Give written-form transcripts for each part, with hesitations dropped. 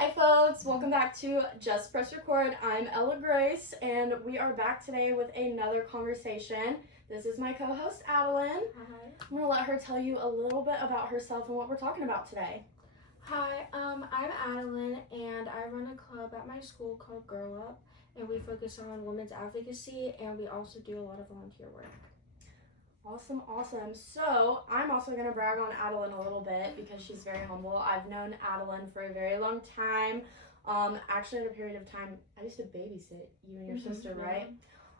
Hi folks, welcome back to Just Press Record. I'm Ella Grace and we are back today with another conversation. This is my co-host Adilynn. Hi. I'm going to let her tell you a little bit about herself and what we're talking about today. Hi, I'm Adilynn and I run a club at my school called Girl Up, and we focus on women's advocacy and we also do a lot of volunteer work. Awesome. So I'm also going to brag on Adilynn a little bit because she's very humble. I've known Adilynn for a very long time. Actually, at a period of time, I used to babysit you and your sister, right?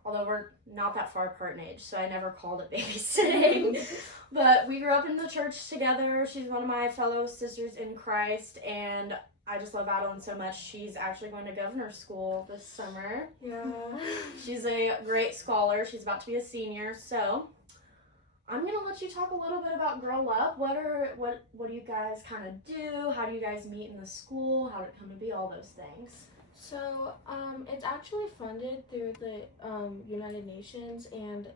Although we're not that far apart in age, so I never called it babysitting. But we grew up in the church together. She's one of my fellow sisters in Christ, and I just love Adilynn so much. She's actually going to governor's school this summer. Yeah. She's a great scholar. She's about to be a senior, so I'm gonna let you talk a little bit about Grow Up. What do you guys kind of do? How do you guys meet in the school? How did it come to be? All those things. So, it's actually funded through the United Nations, and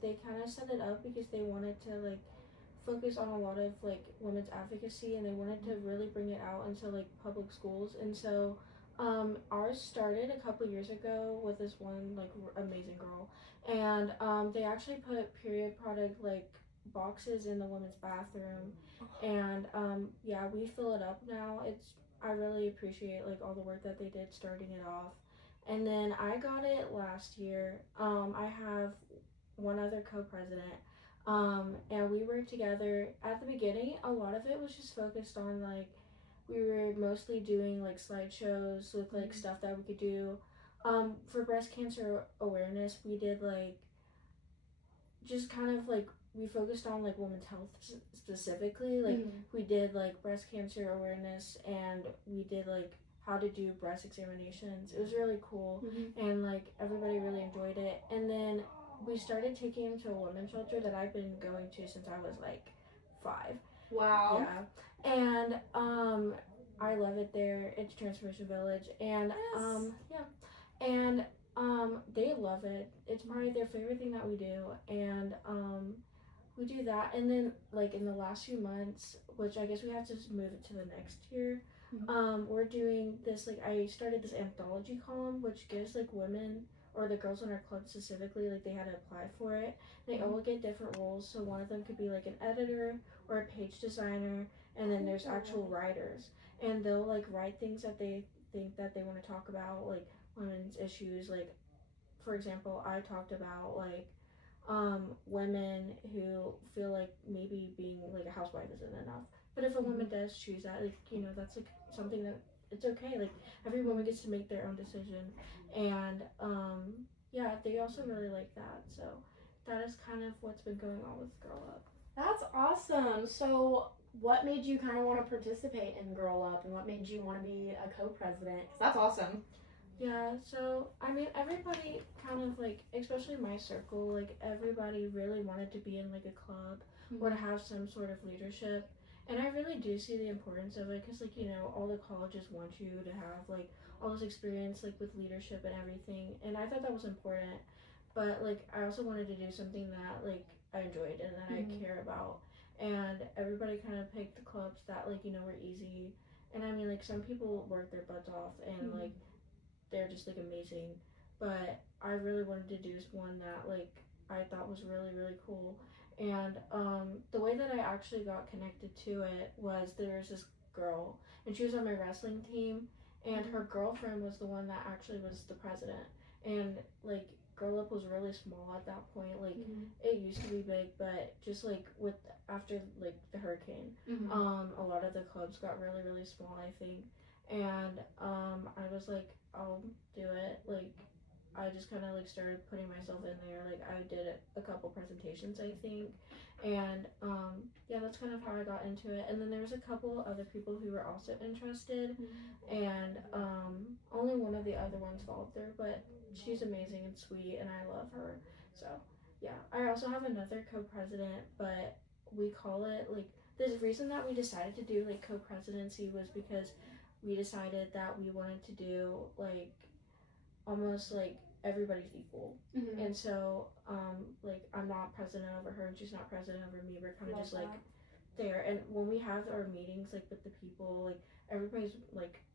they kind of set it up because they wanted to focus on a lot of women's advocacy, and they wanted to really bring it out into public schools. And so ours started a couple years ago with this one amazing girl, and they actually put period product boxes in the women's bathroom, and yeah, we fill it up now. I really appreciate all the work that they did starting it off. And then I got it last year. I have one other co-president, and we worked together. At the beginning, a lot of it was just focused on we were mostly doing slideshows with stuff that we could do. For breast cancer awareness, we did just kind of we focused on women's health specifically. We did breast cancer awareness, and we did how to do breast examinations. It was really cool, and everybody really enjoyed it. And then we started taking him to a women's shelter that I've been going to since I was 5. Wow. Yeah. And I love it there. It's Transformation Village, and Yes. yeah. And they love it. It's probably their favorite thing that we do. And we do that. And then in the last few months, which I guess we have to move it to the next year, we're doing this I started this anthology column, which gives women or the girls in our club specifically, they had to apply for it. They all get different roles. So one of them could be an editor or a page designer, and then there's actual writers, and they'll write things that they think that they want to talk about, women's issues. For example, I talked about women who feel maybe being a housewife isn't enough. But if a woman does choose that, that's something that it's okay. Every woman gets to make their own decision. And yeah, they also really like that. So that is kind of what's been going on with Girl Up. That's awesome. So what made you kind of want to participate in Grow Up, and what made you want to be a co-president? Because that's awesome. Yeah, so I mean, everybody kind of especially my circle, everybody really wanted to be in a club or to have some sort of leadership. And I really do see the importance of it because all the colleges want you to have all this experience with leadership and everything. And I thought that was important, but I also wanted to do something that I enjoyed and that I care about. And everybody kind of picked the clubs that were easy. And I mean, some people work their butts off, and they're just amazing, but I really wanted to do one that I thought was really, really cool. And the way that I actually got connected to it was there was this girl, and she was on my wrestling team, and her girlfriend was the one that actually was the president. And Girl Up was really small at that point. It used to be big, but just with after the hurricane, a lot of the clubs got really, really small, I think. And I was I'll do it. I just kind of started putting myself in there. I did a couple presentations, I think, and yeah, that's kind of how I got into it. And then there was a couple other people who were also interested, and only one of the other ones followed through, but she's amazing and sweet, and I love her. So yeah, I also have another co-president, but we call it the reason that we decided to do co-presidency was because we decided that we wanted to do almost everybody's equal. And so I'm not president over her and she's not president over me. We're kind of just there. And when we have our meetings with the people, everybody's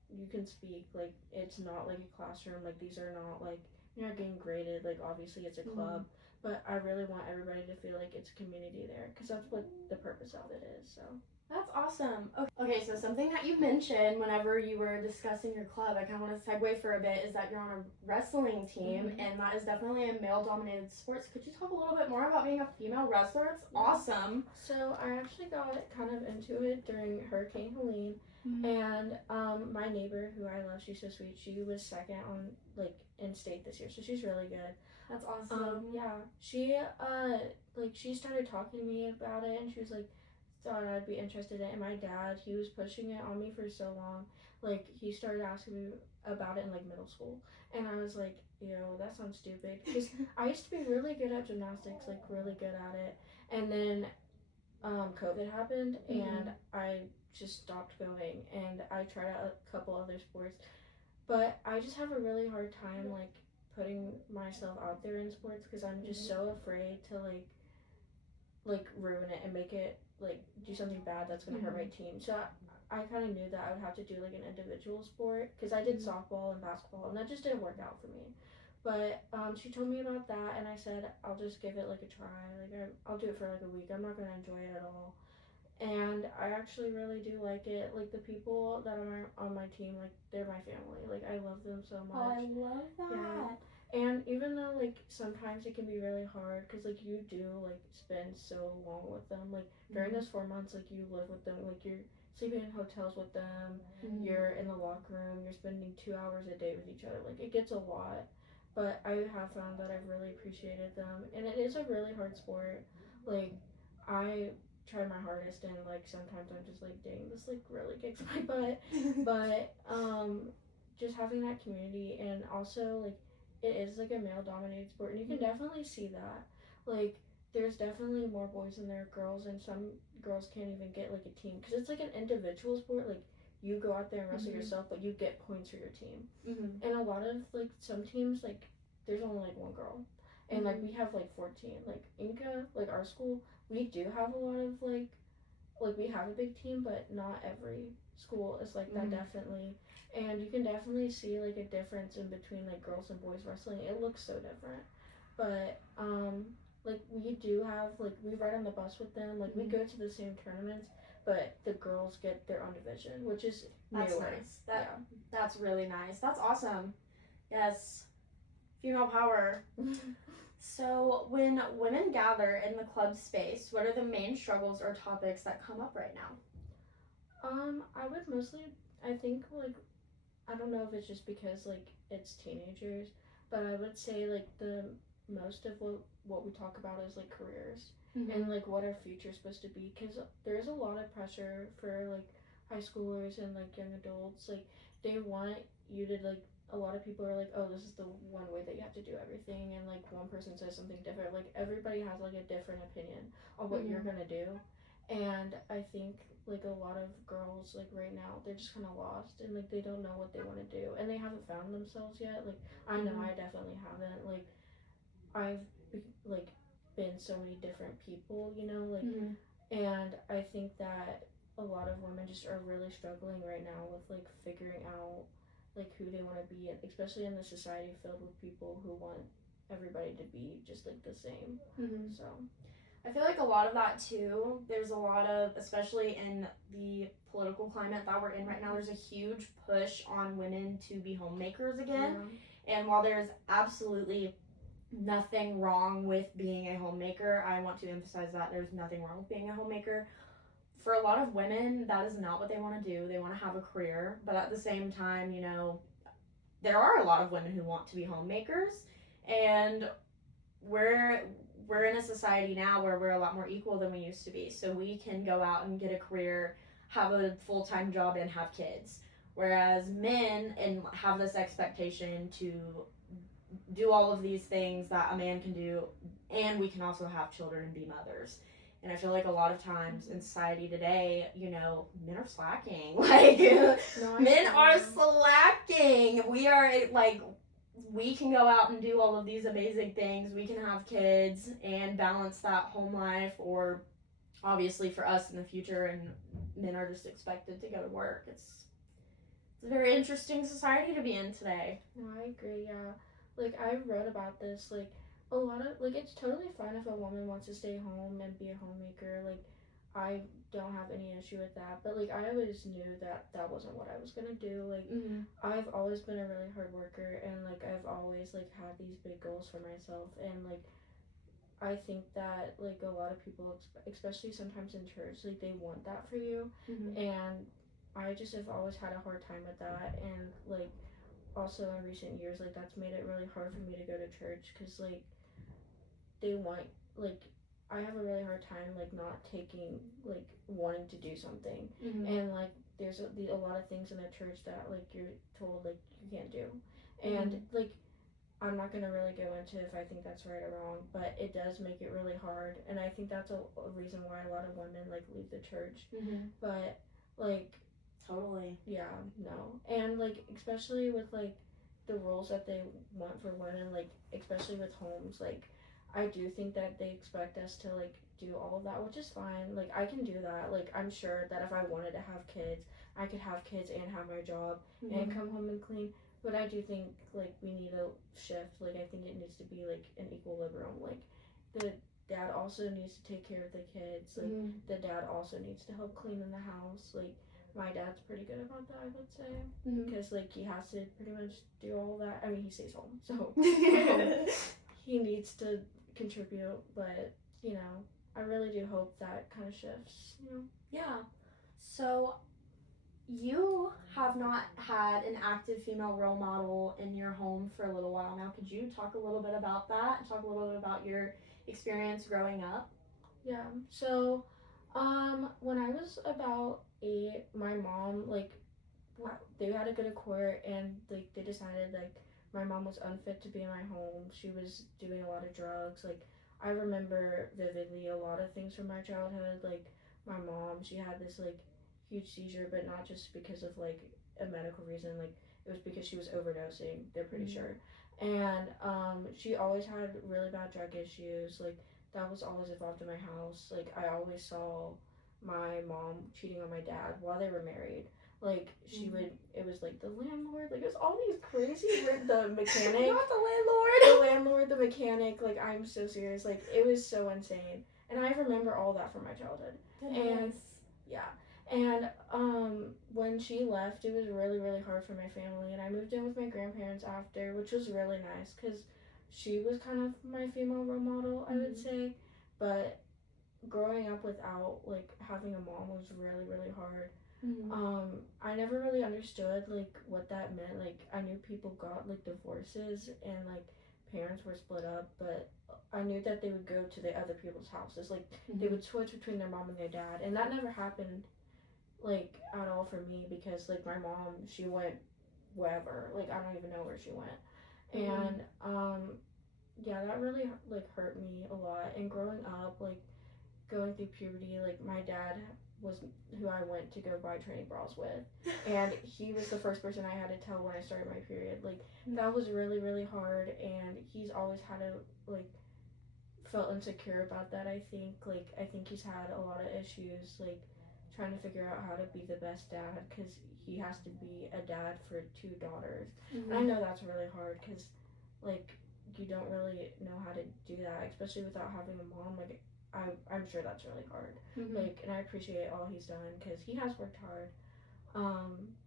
you can speak, like it's not like a classroom, like these are not like you're not getting graded, like obviously it's a club, but I really want everybody to feel like it's a community there because that's what the purpose of it is. So That's awesome. Okay, so something that you mentioned whenever you were discussing your club, I kind of want to segue for a bit, is that you're on a wrestling team, and that is definitely a male-dominated sport. So could you talk a little bit more about being a female wrestler? It's awesome. So I actually got kind of into it during Hurricane Helene, and my neighbor, who I love, she's so sweet. She was second on like in state this year, so she's really good. That's awesome. Yeah, she she started talking to me about it, and she was like thought I'd be interested in it. And my dad, he was pushing it on me for so long. Like he started asking me about it in like middle school, and I was like, yo, that sounds stupid. Because I used to be really good at gymnastics, like really good at it, and then COVID happened, and I just stopped going, and I tried out a couple other sports, but I just have a really hard time like putting myself out there in sports because I'm just so afraid to like ruin it and make it like do something bad that's gonna hurt my team. So I kind of knew that I would have to do like an individual sport because I did softball and basketball, and that just didn't work out for me. But she told me about that, and I said I'll just give it like a try. Like I'll do it for like a week. I'm not gonna enjoy it at all. And I actually really do like it. Like the people that are on my team, like they're my family. Like I love them so much. Oh, I love that. Yeah. And even though like sometimes it can be really hard, cause like you do like spend so long with them. Like during those 4 months, like you live with them. Like you're sleeping in hotels with them. You're in the locker room. You're spending 2 hours a day with each other. Like it gets a lot. But I have found that I've really appreciated them, and it is a really hard sport. Like I try my hardest, and like sometimes I'm just like, dang, this like really kicks my butt. But just having that community, and also like it is like a male dominated sport, and you can definitely see that. Like there's definitely more boys than there are girls, and some girls can't even get like a team because it's like an individual sport. Like you go out there and wrestle yourself, but you get points for your team. And a lot of like some teams, like there's only like one girl, and like we have like 14. Like Inca, like our school, we do have a lot of like we have a big team, but not every school is like that, definitely. And you can definitely see like a difference in between like girls and boys wrestling. It looks so different. But like we do have like we ride on the bus with them, like we go to the same tournaments, but the girls get their own division, which is that's newer. Nice. That's really nice. That's awesome. Yes. Female power. So when women gather in the club space, what are the main struggles or topics that come up right now? I would mostly, I think like, I don't know if it's just because like it's teenagers, but I would say like the most of what we talk about is like careers and like what our future is supposed to be, because there's a lot of pressure for like high schoolers and like young adults. Like they want you to like, a lot of people are like, oh, this is the one way that you have to do everything, and like one person says something different. Like everybody has like a different opinion on what you're gonna do, and I think like a lot of girls like right now, they're just kind of lost, and like they don't know what they want to do, and they haven't found themselves yet. Like I know I definitely haven't. Like I've like been so many different people, you know, like and I think that a lot of women just are really struggling right now with like figuring out like who they want to be, especially in the society filled with people who want everybody to be just like the same. So I feel like a lot of that too, there's a lot of, especially in the political climate that we're in right now, there's a huge push on women to be homemakers again. And while there's absolutely nothing wrong with being a homemaker, I want to emphasize that there's nothing wrong with being a homemaker. For a lot of women, that is not what they want to do. They want to have a career, but at the same time, you know, there are a lot of women who want to be homemakers, and we're in a society now where we're a lot more equal than we used to be. So we can go out and get a career, have a full-time job, and have kids. Whereas men and have this expectation to do all of these things that a man can do, and we can also have children and be mothers. And I feel like a lot of times in society today, you know, men are slacking. Like, men are slacking. We are, like, we can go out and do all of these amazing things. We can have kids and balance that home life, or obviously for us in the future, and men are just expected to go to work. It's a very interesting society to be in today. No, I agree. Yeah, like I wrote about this. Like a lot of like it's totally fine if a woman wants to stay home and be a homemaker. Like I don't have any issue with that. But like I always knew that that wasn't what I was gonna do. Like I've always been a really hard worker, and like I've always like had these big goals for myself, and like I think that like a lot of people, especially sometimes in church, like they want that for you, and I just have always had a hard time with that, and like also in recent years, like that's made it really hard for me to go to church because like they want like I have a really hard time like not taking like wanting to do something, and like there's a lot of things in the church that like you're told like you can't do, and like I'm not gonna really go into if I think that's right or wrong, but it does make it really hard, and I think that's a reason why a lot of women like leave the church. But like, totally, yeah, no, and like especially with like the rules that they want for women, like especially with homes, like I do think that they expect us to like do all of that, which is fine. Like I can do that. Like I'm sure that if I wanted to have kids, I could have kids and have my job and come home and clean. But I do think like we need a shift. Like I think it needs to be like an equilibrium. Like the dad also needs to take care of the kids. Like the dad also needs to help clean in the house. Like my dad's pretty good about that, I would say, because like he has to pretty much do all that. I mean, he stays home, so he needs to contribute. But you know, I really do hope that kind of shifts. You know. Yeah. So you have not had an active female role model in your home for a little while now. Could you talk a little bit about that? Talk a little bit about your experience growing up? Yeah. So, when I was about 8, my mom like they had to go to court, and like they decided like my mom was unfit to be in my home. She was doing a lot of drugs. Like I remember vividly a lot of things from my childhood. Like my mom, she had this like huge seizure, but not just because of like a medical reason. Like it was because she was overdosing. They're pretty sure, and she always had really bad drug issues. Like that was always involved in my house. Like I always saw my mom cheating on my dad while they were married. Like she would, it was like the landlord, like it was all these crazy, the mechanic, Not the landlord, the mechanic. Like I'm so serious. Like it was so insane, and I remember all that from my childhood. And yeah, and when she left, it was really really hard for my family, and I moved in with my grandparents after, which was really nice because she was kind of my female role model, I would say. But growing up without like having a mom was really really hard. I never really understood like what that meant. Like I knew people got like divorces and like parents were split up, but I knew that they would go to the other people's houses. Like they would switch between their mom and their dad, and that never happened like at all for me because like my mom, she went wherever. Like I don't even know where she went. And yeah, that really like hurt me a lot. And growing up, like going through puberty, like my dad was who I went to go buy training bras with, and he was the first person I had to tell when I started my period. Like that was really really hard, and he's always had a like felt insecure about that. I think he's had a lot of issues like trying to figure out how to be the best dad because he has to be a dad for 2 daughters. And I know that's really hard because like you don't really know how to do that, especially without having a mom. Like I'm sure that's really hard. Like, and I appreciate all he's done because he has worked hard.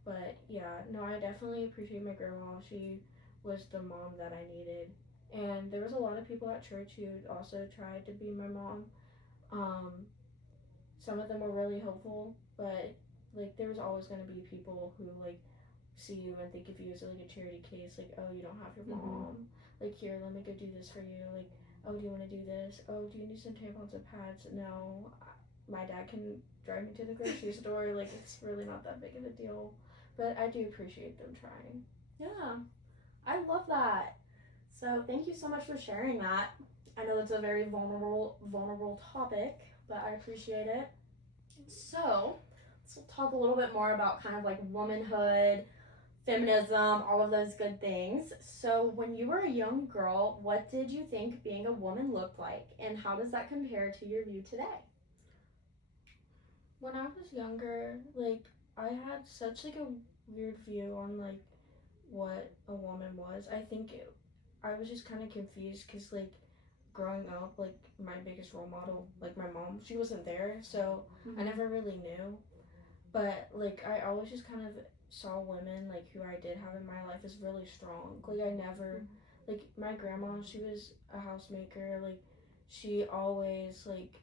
But yeah, no, I definitely appreciate my grandma. She was the mom that I needed. And there was a lot of people at church who also tried to be my mom. Um, some of them were really hopeful, but like there was always going to be people who like see you and think of you as like a charity case. Like, oh, you don't have your mom. Like, here, let me go do this for you. Like, oh, do you want to do this? Oh, do you need some tampons and pads? No, my dad can drive me to the grocery store. Like, it's really not that big of a deal. But I do appreciate them trying. Yeah, I love that. So thank you so much for sharing that. I know it's a very vulnerable topic, but I appreciate it. So let's talk a little bit more about kind of like womanhood, feminism, all of those good things. So when you were a young girl, what did you think being a woman looked like, and how does that compare to your view today? When I was younger, like I had such like a weird view on like what a woman was. I was just kind of confused because like growing up, like my biggest role model, like my mom, she wasn't there, so I never really knew. But like I always just kind of saw women like who I did have in my life as really strong. Like I never, like my grandma, she was a housemaker. Like she always like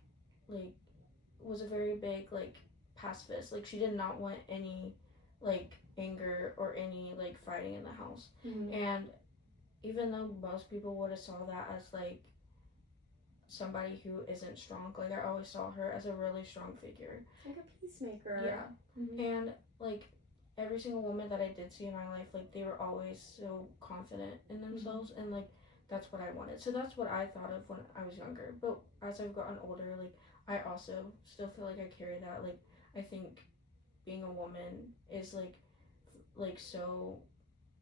was a very big like pacifist. Like she did not want any like anger or any like fighting in the house. And even though most people would have saw that as like somebody who isn't strong, like I always saw her as a really strong figure. Like a peacemaker. Yeah. And like every single woman that I did see in my life, like they were always so confident in themselves, and like that's what I wanted. So that's what I thought of when I was younger. But as I've gotten older, like I also still feel like I carry that. Like I think being a woman is like so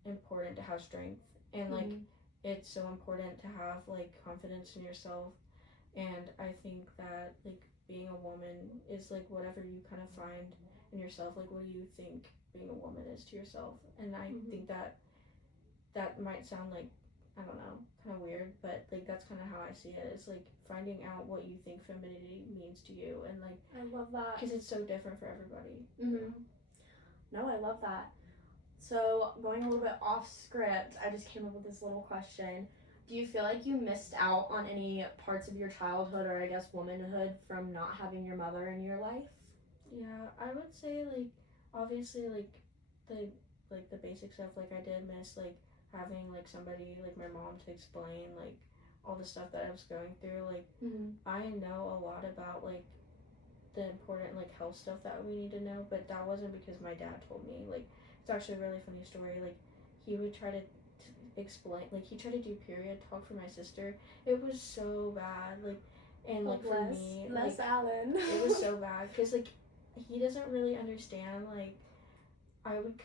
important to have strength, and like it's so important to have like confidence in yourself. And I think that like being a woman is like whatever you kind of find in yourself. Like what do you think being a woman is to yourself? And I think that that might sound like, I don't know, kind of weird, but like that's kind of how I see it. It's like finding out what you think femininity means to you, and like I love that because it's so different for everybody. No, I love that. So going a little bit off script, I just came up with this little question. Do you feel like you missed out on any parts of your childhood, or I guess womanhood, from not having your mother in your life? Yeah, I would say like obviously the the basic stuff. Like I did miss like having like somebody like my mom to explain like all the stuff that I was going through. Like I know a lot about like the important like health stuff that we need to know, but that wasn't because my dad told me. Like it's actually a really funny story. Like he would try to explain, like he tried to do period talk for my sister. It was so bad. Like and like for me, bless like Alan. it was so bad because like he doesn't really understand. Like I would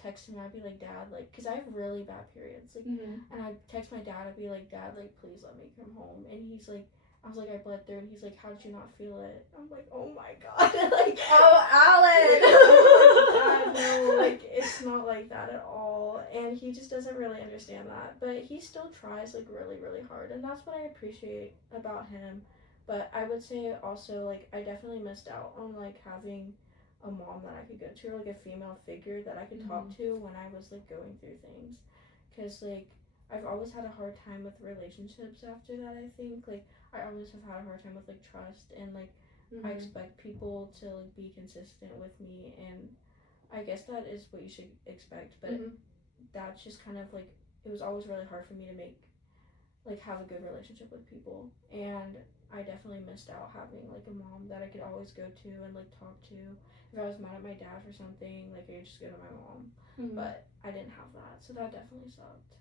text him and I'd be like, Dad, like, because I have really bad periods, like, and I'd text my dad, I'd be like, Dad, like, please let me come home. And he's like, I was like, I bled through, and he's like, how did you not feel it? I'm like, oh my god. Like, oh, Alan. Dad, no, like it's not like that at all. And he just doesn't really understand that, but he still tries like really really hard, and that's what I appreciate about him. But I would say also like I definitely missed out on like having a mom that I could go to, or like a female figure that I could talk to when I was like going through things. Because like I've always had a hard time with relationships after that. I think like I always have had a hard time with like trust, and like I expect people to like be consistent with me, and I guess that is what you should expect. But that's just kind of like it was always really hard for me to have a good relationship with people, and I definitely missed out having like a mom that I could always go to and like talk to. If I was mad at my dad for something, like I could just go to my mom. But I didn't have that, so that definitely sucked.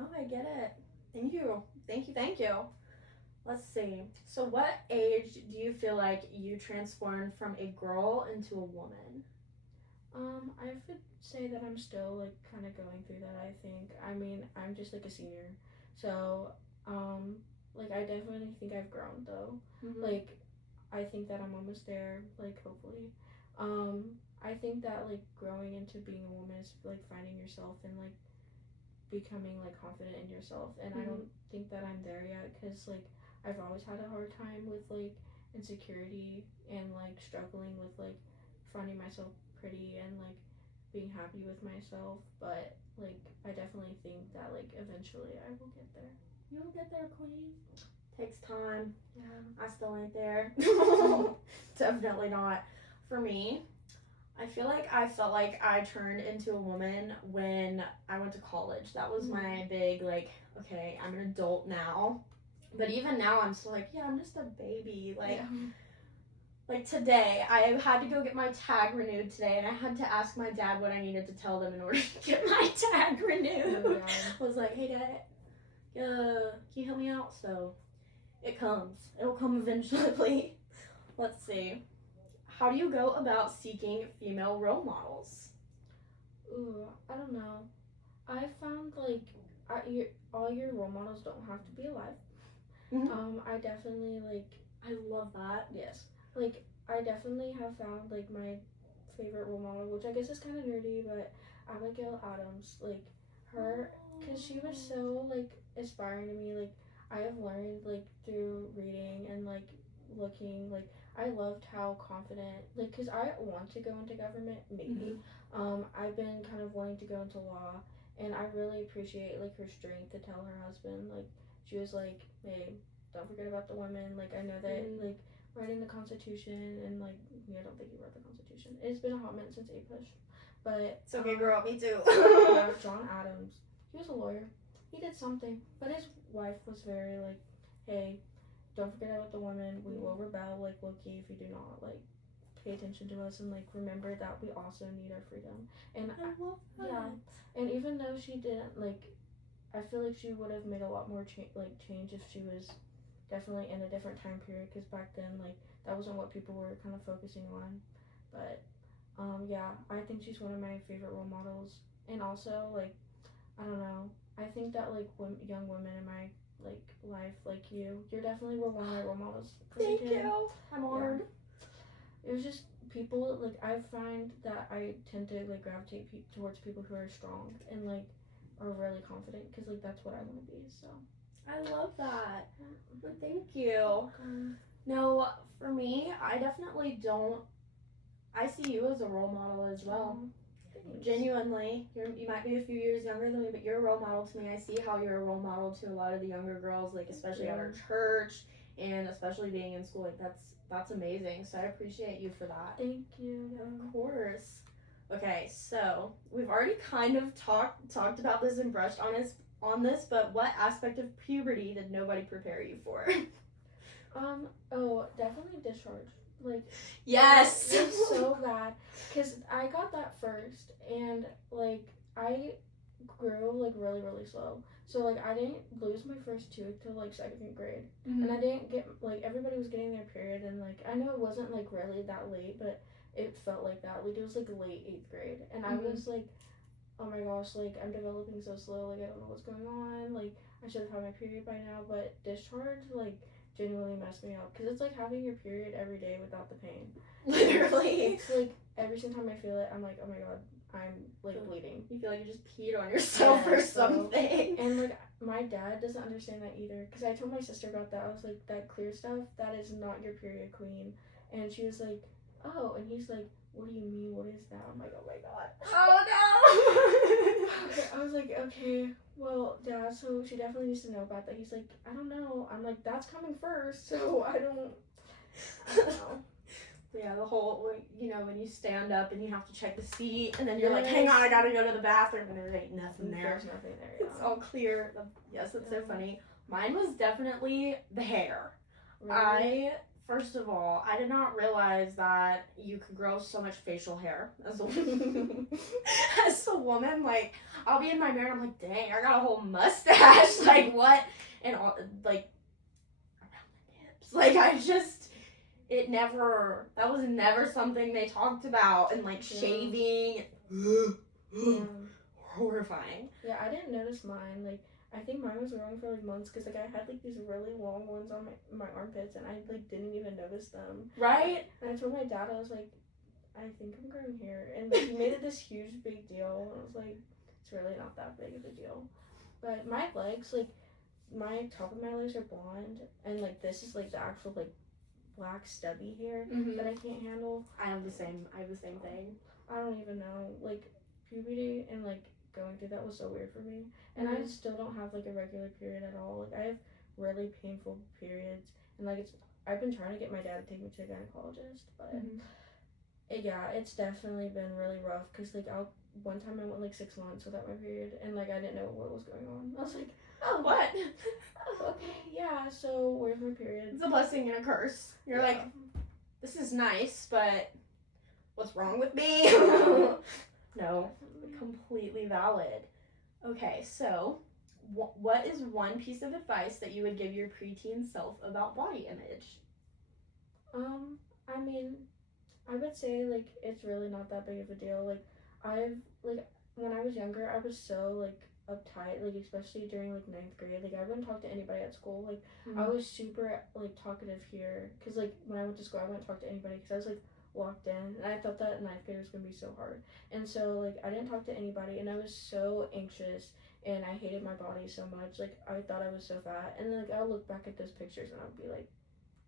Oh, I get it. Thank you. Thank you. Let's see. So what age do you feel like you transformed from a girl into a woman? I would say that I'm still like kind of going through that. I think. I mean, I'm just like a senior, so like I definitely think I've grown though. Like I think that I'm almost there. Like hopefully, I think that like growing into being a woman is like finding yourself and like becoming like confident in yourself. And I don't think that I'm there yet, because like I've always had a hard time with like insecurity and like struggling with like finding myself pretty and like being happy with myself. But like I definitely think that like eventually I will get there. You'll get there, queen. Takes time. Yeah. I still ain't there. Definitely not. For me, I feel like I felt like I turned into a woman when I went to college. That was my big like, okay, I'm an adult now. But even now I'm still like, yeah, I'm just a baby. Like like today, I had to go get my tag renewed today, and I had to ask my dad what I needed to tell them in order to get my tag renewed. Oh, I was like, hey dad, can you help me out? So it comes. It'll come eventually. Let's see. How do you go about seeking female role models? Ooh, I don't know. I found like all your role models don't have to be alive. I definitely like. I love that. Yes. Like I definitely have found like my favorite role model, which I guess is kind of nerdy, but Abigail Adams, like her, because she was so like inspiring to me. Like I have learned like through reading and like looking, like I loved how confident, like, because I want to go into government, maybe. I've been kind of wanting to go into law, and I really appreciate like her strength to tell her husband, like, she was like, hey, don't forget about the women. Like, I know that, like, writing the Constitution, and like, I don't think he wrote the Constitution. It's been a hot minute since A-Push, but It's okay, girl. Me too. yeah, John Adams, he was a lawyer. He did something, but his wife was very like, hey, don't forget about the women. We will rebel, like, low-key, if you do not like pay attention to us, and like remember that we also need our freedom. And I love that. yeah, and even though she didn't like, I feel like she would have made a lot more change if she was definitely in a different time period, because back then, like, that wasn't what people were kind of focusing on. But yeah, I think she's one of my favorite role models. And also, like, I don't know, I think that like young women in my like life, like you're definitely were one of my role models. Thank you. I'm honored. It was just people, like, I find that I tend to like gravitate towards people who are strong and like are really confident, because like that's what I want to be. So I love that. Well, thank you. No, for me, I definitely don't. I see you as a role model as well. Genuinely, you might be a few years younger than me, but you're a role model to me. I see how you're a role model to a lot of the younger girls, like especially at our church, and especially being in school. Like that's amazing. So I appreciate you for that. Thank you. Of course. Okay, so we've already kind of talked about this and brushed on this, but what aspect of puberty did nobody prepare you for? Oh, definitely discharge. Like, yes, it's so bad, because I got that first, and like I grew like really slow. So like I didn't lose my first tooth till like second grade, and I didn't get, like, everybody was getting their period, and like I know it wasn't like really that late, but it felt like that. Like it was like late 8th grade, and I was like, oh my gosh, like I'm developing so slow. Like I don't know what's going on. Like I should have had my period by now. But discharge like genuinely messed me up, because it's like having your period every day without the pain. Literally. It's like every single time I feel it, I'm like, oh my god, I'm like bleeding. You feel like you just peed on yourself or something. And like my dad doesn't understand that either, because I told my sister about that. I was like, that clear stuff, that is not your period, queen. And she was like, oh, and he's like, what do you mean, what is that? I'm like, oh my god. Oh no. Okay, I was like, okay, well, Dad, so she definitely needs to know about that. He's like, I don't know. I'm like, that's coming first, so I don't know. Yeah, the whole, you know, when you stand up and you have to check the seat, and then you're like, hang on, I gotta go to the bathroom, and there ain't nothing there. There's nothing there, yeah. It's all clear. Yes, it's so funny. Mine was definitely the hair. Really? First of all, I did not realize that you could grow so much facial hair as a as a woman. Like, I'll be in my mirror and I'm like, dang, I got a whole mustache. Like, what? And all, like, around the nips. Like, that was never something they talked about. And, like, shaving. Horrifying. Yeah, I didn't notice mine. Like, I think mine was growing for like months, because like I had like these really long ones on my armpits, and I like didn't even notice them. Right? And I told my dad, I was like, I think I'm growing hair, and like, he made it this huge big deal, and I was like, it's really not that big of a deal. But my legs, like my top of my legs are blonde, and like this is like the actual like black stubby hair that I can't handle. I have the same thing. I don't even know, like puberty and like going through that was so weird for me, and I still don't have like a regular period at all. Like I have really painful periods, and like I've been trying to get my dad to take me to a gynecologist, but it's definitely been really rough, because like one time I went like 6 months without my period, and like I didn't know what was going on. I was like, oh, what? Oh, okay, yeah, so where's my period? It's a blessing and a curse. You're like, this is nice, but what's wrong with me? No, completely valid. Okay, so what is one piece of advice that you would give your preteen self about body image? I mean, I would say like it's really not that big of a deal. Like when I was younger, I was so like uptight, like especially during like 9th grade. Like I wouldn't talk to anybody at school. Like I was super like talkative here, because like when I went to school, I wouldn't talk to anybody, because I was like, walked in, and I thought that ninth grade was gonna be so hard, and so like I didn't talk to anybody, and I was so anxious, and I hated my body so much. Like I thought I was so fat, and then like I'll look back at those pictures and I'll be like,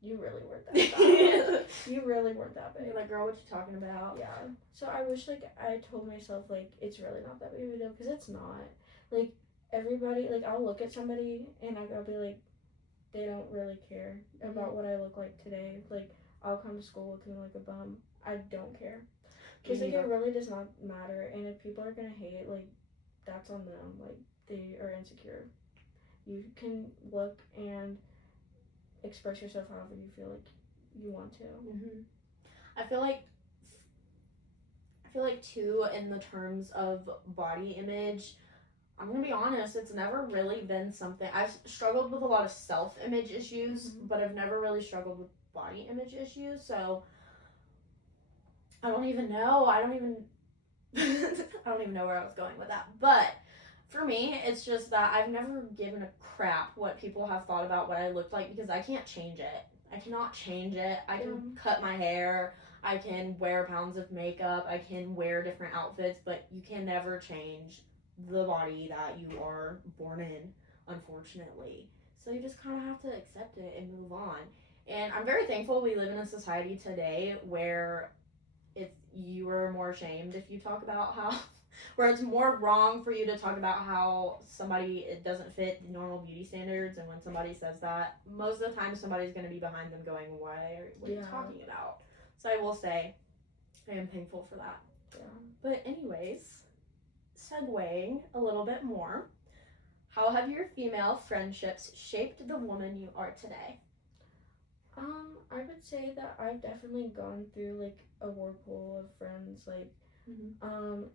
you really weren't that fat. You really weren't that big. You're like, girl, what you talking about? Yeah. So I wish like I told myself like it's really not that big of a deal, because it's not. Like everybody, like I'll look at somebody and I'll be like, they don't really care about what I look like today. Like I'll come to school looking like a bum. I don't care, because like it really does not matter. And if people are gonna hate, like that's on them. Like they are insecure. You can look and express yourself however you feel like you want to. Mm-hmm. I feel like too, in the terms of body image, I'm gonna be honest, it's never really been something. I've struggled with a lot of self-image issues, but I've never really struggled with body image issues. So I don't even know. I don't even know where I was going with that. But for me, it's just that I've never given a crap what people have thought about what I look like, because I can't change it. I cannot change it. I can cut my hair. I can wear pounds of makeup. I can wear different outfits, but you can never change the body that you are born in, unfortunately. So you just kind of have to accept it and move on. And I'm very thankful we live in a society today where you are more ashamed if you talk about how, where it's more wrong for you to talk about how somebody, it doesn't fit the normal beauty standards. And when somebody says that, most of the time somebody's going to be behind them going, what are you talking about? So I will say I am thankful for that. Yeah. But anyways, segueing a little bit more, how have your female friendships shaped the woman you are today? I would say that I've definitely gone through like a whirlpool of friends. Like in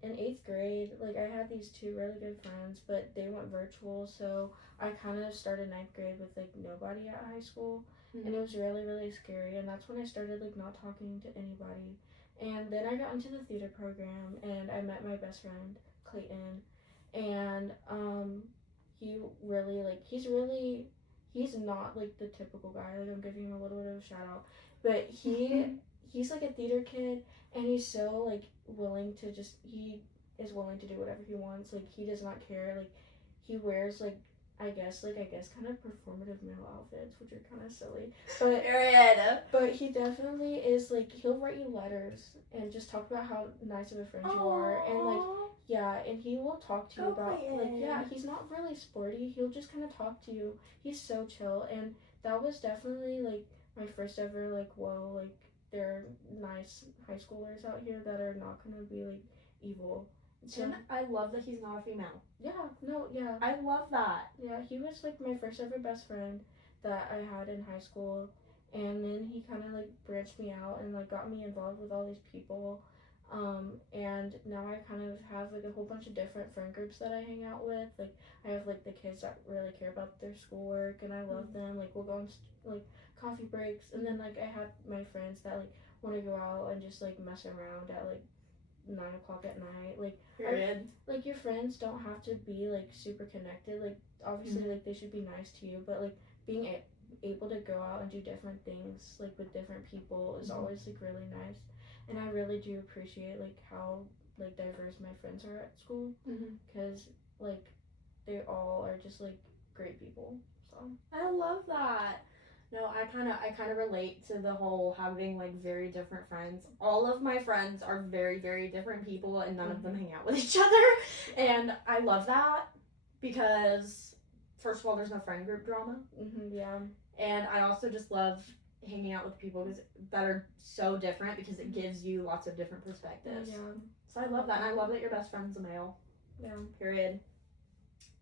8th grade, like I had these 2 really good friends, but they went virtual, so I kind of started 9th grade with like nobody at high school, and it was really, really scary. And that's when I started like not talking to anybody. And then I got into the theater program, and I met my best friend Clayton, and he really like he's not like the typical guy. Like I'm giving him a little bit of a shout out, but he's like a theater kid, and he's so like willing to he is willing to do whatever he wants. Like he does not care. Like he wears like I guess kind of performative male outfits, which are kind of silly. But but he definitely is like, he'll write you letters and just talk about how nice of a friend you are, and like yeah, and he will talk to you about like he's not really sporty. He'll just kind of talk to you. He's so chill, and that was definitely like my first ever like, whoa, like there are nice high schoolers out here that are not gonna be like evil. So, and I love that he's not a female. Yeah. I love that. Yeah, he was like my first ever best friend that I had in high school, and then he kind of like branched me out and like got me involved with all these people, and now I kind of have like a whole bunch of different friend groups that I hang out with. Like I have like the kids that really care about their schoolwork, and I love them. Like we'll go on like coffee breaks, and then like I have my friends that like want to go out and just like mess around at like 9 o'clock at night. Like like your friends don't have to be like super connected. Like obviously like they should be nice to you, but like being able to go out and do different things like with different people is always like really nice. And I really do appreciate like how like diverse my friends are at school, because like they all are just like great people. So I love that. No, I kind of relate to the whole having like very different friends. All of my friends are very, very different people, and none of them hang out with each other. And I love that, because first of all, there's no friend group drama. Yeah. And I also just love hanging out with people that are so different, because it gives you lots of different perspectives. Yeah. So I love that, and I love that your best friend's a male. Yeah. Period.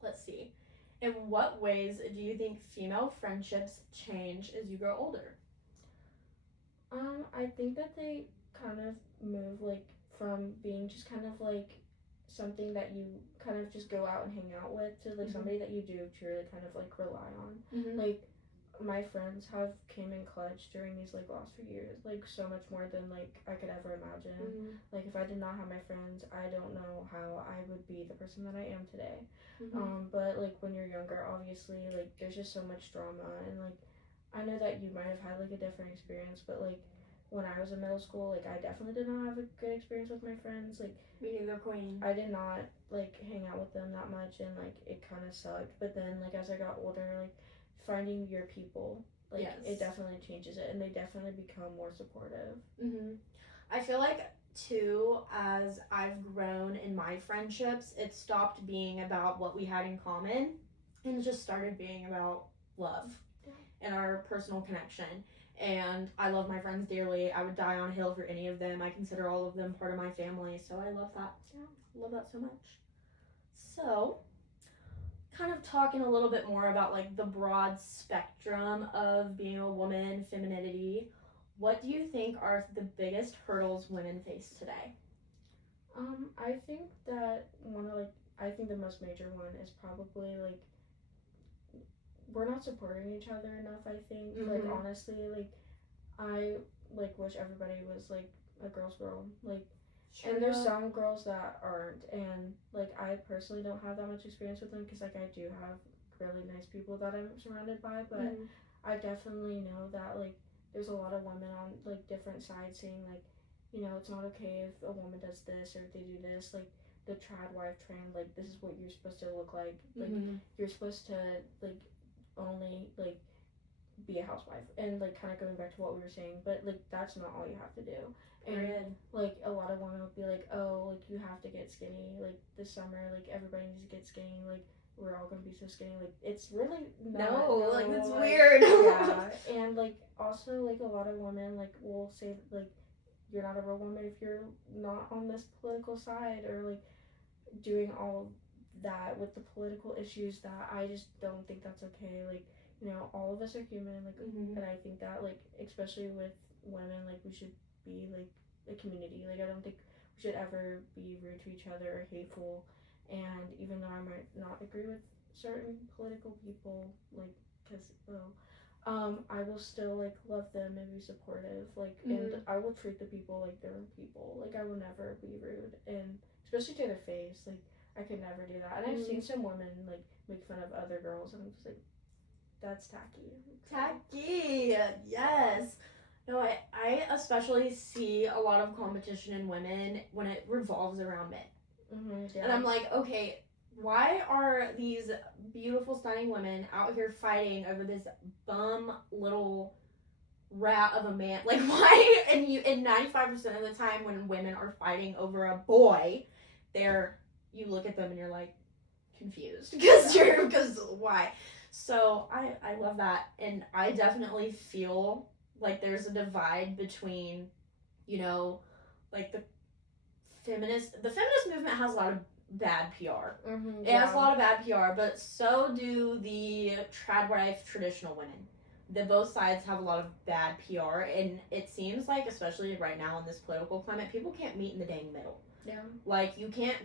Let's see. In what ways do you think female friendships change as you grow older? I think that they kind of move like from being just kind of like something that you kind of just go out and hang out with to like somebody that you do truly kind of like rely on. Like my friends have came in clutch during these like last few years, like so much more than like I could ever imagine. Like if I did not have my friends, I don't know how I would be the person that I am today. But like when you're younger, obviously like there's just so much drama, and like I know that you might have had like a different experience, but like when I was in middle school, like I definitely did not have a good experience with my friends. Like Me neither, queen. I did not like hang out with them that much, and like it kind of sucked. But then like as I got older, like finding your people, like it definitely changes it, and they definitely become more supportive. I feel like too, as I've grown in my friendships, it stopped being about what we had in common, and it just started being about love and our personal connection. And I love my friends dearly. I would die on a hill for any of them. I consider all of them part of my family, so I love that. Yeah, love that so much. So, kind of talking a little bit more about like the broad spectrum of being a woman, femininity. What do you think are the biggest hurdles women face today? I think that I think the most major one is probably like we're not supporting each other enough. I think like honestly, like I like wish everybody was like a girl's girl. Like and there's some girls that aren't, and like I personally don't have that much experience with them because like I do have really nice people that I'm surrounded by, but I definitely know that like there's a lot of women on like different sides saying like, you know, it's not okay if a woman does this or if they do this, like the trad wife trend, like this is what you're supposed to look like, like you're supposed to like only like be a housewife, and like kind of going back to what we were saying, but like that's not all you have to do. And like a lot of women would be like, oh, like you have to get skinny, like this summer, like everybody needs to get skinny, like we're all gonna be so skinny. Like it's really not, like that's weird. Yeah. And like also like a lot of women like will say like you're not a real woman if you're not on this political side, or like doing all that with the political issues, that I just don't think that's okay. Like, you know, all of us are human, like and I think that like especially with women, like we should be like a community. Like I don't think we should ever be rude to each other or hateful. And even though I might not agree with certain political people, like because I will still like love them and be supportive, like and I will treat the people like they're people. Like I will never be rude, and especially to their face. Like I could never do that. And I've seen some women like make fun of other girls, and I'm just like, that's tacky. Tacky, yes. No, I especially see a lot of competition in women when it revolves around men. And I'm like, okay, why are these beautiful, stunning women out here fighting over this bum little rat of a man? Like, why? And 95% of the time when women are fighting over a boy, you look at them and you're like confused because why? So I love that, and I definitely feel like there's a divide between, you know, like the feminist movement has a lot of bad PR. It has a lot of bad PR, but so do the trad wife traditional women. Both sides have a lot of bad PR, and it seems like, especially right now in this political climate, people can't meet in the dang middle. Yeah. Like you can't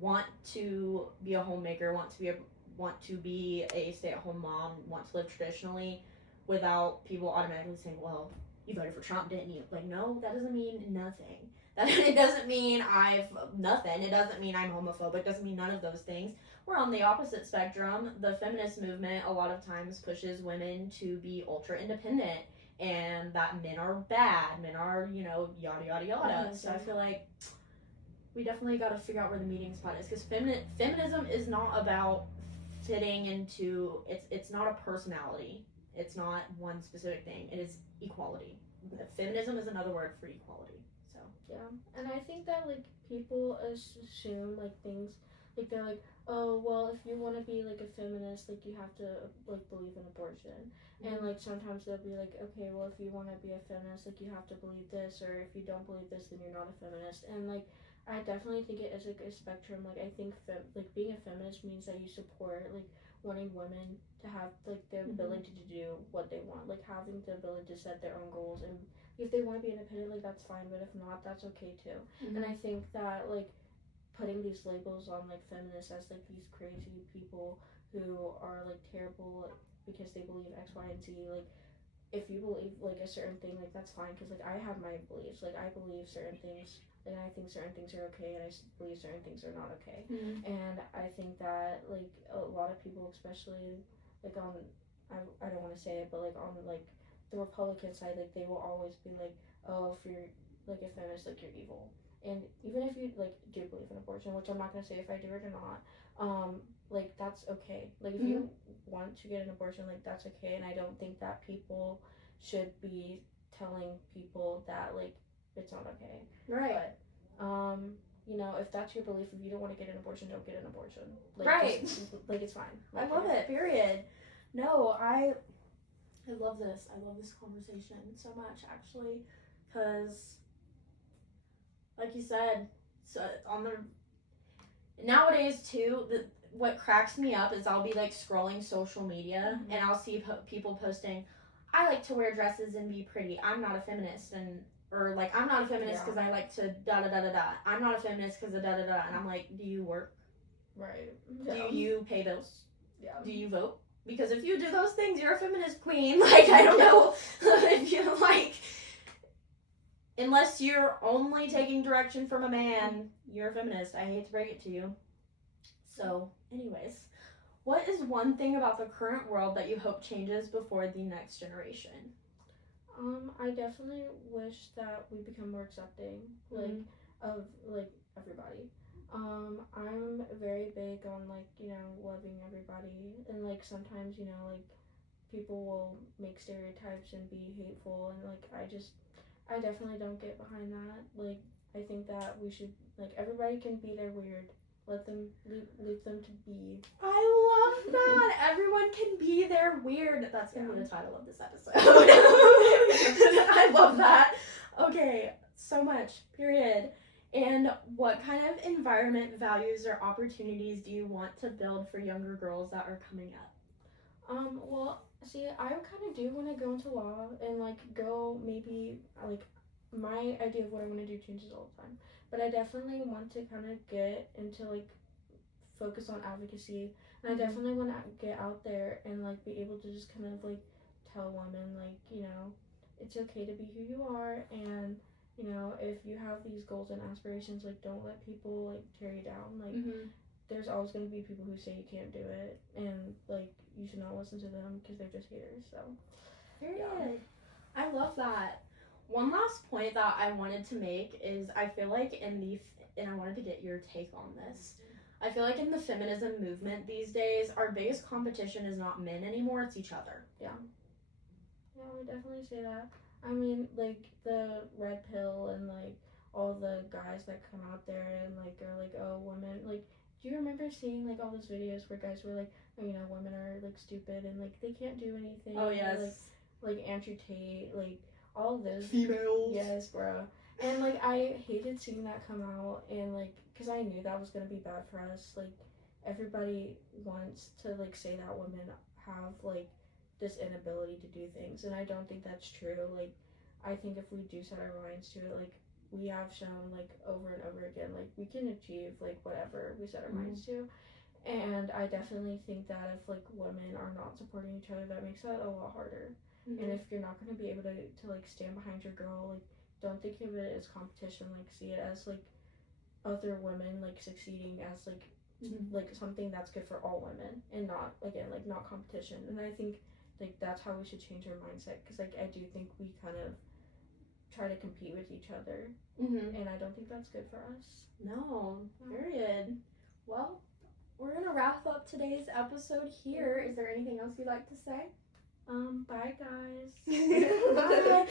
want to be a homemaker, want to be a stay-at-home mom, want to live traditionally, without people automatically saying, well, you voted for Trump, didn't you? Like, no, that doesn't mean nothing. It doesn't mean nothing. It doesn't mean I'm homophobic. It doesn't mean none of those things. We're on the opposite spectrum. The feminist movement a lot of times pushes women to be ultra independent, and that men are bad. Men are, yada, yada, yada. So I feel like we definitely got to figure out where the meeting spot is, because feminism is not about fitting into, it's not a personality. It's not one specific thing. It is equality. Feminism is another word for equality. So yeah, and I think that like people assume like things, like they're like, oh well, if you want to be like a feminist, like you have to like believe in abortion. And like sometimes they'll be like, okay, well if you want to be a feminist, like you have to believe this, or if you don't believe this, then you're not a feminist. And like I definitely think it is like a spectrum. Like I think like being a feminist means that you support like wanting women to have like the ability to do what they want, like having the ability to set their own goals, and if they want to be independent, like that's fine, but if not, that's okay too. And I think that like putting these labels on like feminists as like these crazy people who are like terrible because they believe X, Y, and Z, like if you believe like a certain thing, like that's fine, because like I have my beliefs, like I believe certain things, and I think certain things are okay, and I believe certain things are not okay. And I think that like a lot of people, especially like on I don't want to say it, but like on like the Republican side, like they will always be like, oh, if you're like a feminist, like you're evil. And even if you like do believe in abortion, which I'm not gonna say if I do it or not, like that's okay. Like if you want to get an abortion, like that's okay. And I don't think that people should be telling people that like it's not okay. Right. But you know, if that's your belief, if you don't want to get an abortion, don't get an abortion. Like, right. Like it's fine. Like, I love it. Period. No, I love this. I love this conversation so much, actually, because, like you said, so on the nowadays too, what cracks me up is I'll be like scrolling social media and I'll see people posting, I like to wear dresses and be pretty. I'm not a feminist, and or like I'm not a feminist because I like to da da da da da. I'm not a feminist because of da da da. And I'm like, do you work? Right. Do you pay bills? Yeah. Do you vote? Because if you do those things, you're a feminist queen. Like, I don't know if you like, unless you're only taking direction from a man, you're a feminist. I hate to break it to you. So, anyways, what is one thing about the current world that you hope changes before the next generation? I definitely wish that we become more accepting, like, of, like, everybody. I'm very big on, like, you know, loving everybody, and, like, sometimes, you know, like, people will make stereotypes and be hateful, and, like, I definitely don't get behind that. Like, I think that we should, like, everybody can be their weird. Let them, leave them to be. I love that. Everyone can be their weird. That's going to be the title of this episode. I love that. Okay, so much, period. And what kind of environment, values, or opportunities do you want to build for younger girls that are coming up? Well, see, I kind of do want to go into law and, like, go maybe, like, my idea of what I want to do changes all the time. But I definitely want to kind of get into, like, focus on advocacy. And I definitely want to get out there and, like, be able to just kind of, like, tell women, like, you know, it's okay to be who you are. And, you know, if you have these goals and aspirations, like, don't let people, like, tear you down. Like, there's always going to be people who say you can't do it. And, like, you should not listen to them because they're just haters. So, period. I love that. One last point that I wanted to make is I feel like and I wanted to get your take on this. I feel like in the feminism movement these days, our biggest competition is not men anymore, it's each other. Yeah, I would definitely say that. I mean, like, the red pill and, like, all the guys that come out there and, like, are like, oh, women, like, do you remember seeing, like, all those videos where guys were like, oh, you know, women are, like, stupid and, like, they can't do anything. Oh, yes. Or, like amputate, like, all of those. Females. Yes, bro. And, like, I hated seeing that come out, and, like, because I knew that was going to be bad for us. Like, everybody wants to, like, say that women have, like, this inability to do things, and I don't think that's true. Like, I think if we do set our minds to it, like, we have shown, like, over and over again, like, we can achieve, like, whatever we set our minds to. And I definitely think that if, like, women are not supporting each other, that makes that a lot harder. And if you're not going to be able to, like, stand behind your girl, like, don't think of it as competition. Like, see it as, like, other women, like, succeeding as, like, like, something that's good for all women, and not, again, like, not competition. And I think, like, that's how we should change our mindset, because, like, I do think we kind of try to compete with each other, and I don't think that's good for us. No, period. Well, we're going to wrap up today's episode here. Is there anything else you'd like to say? Bye, guys. Bye.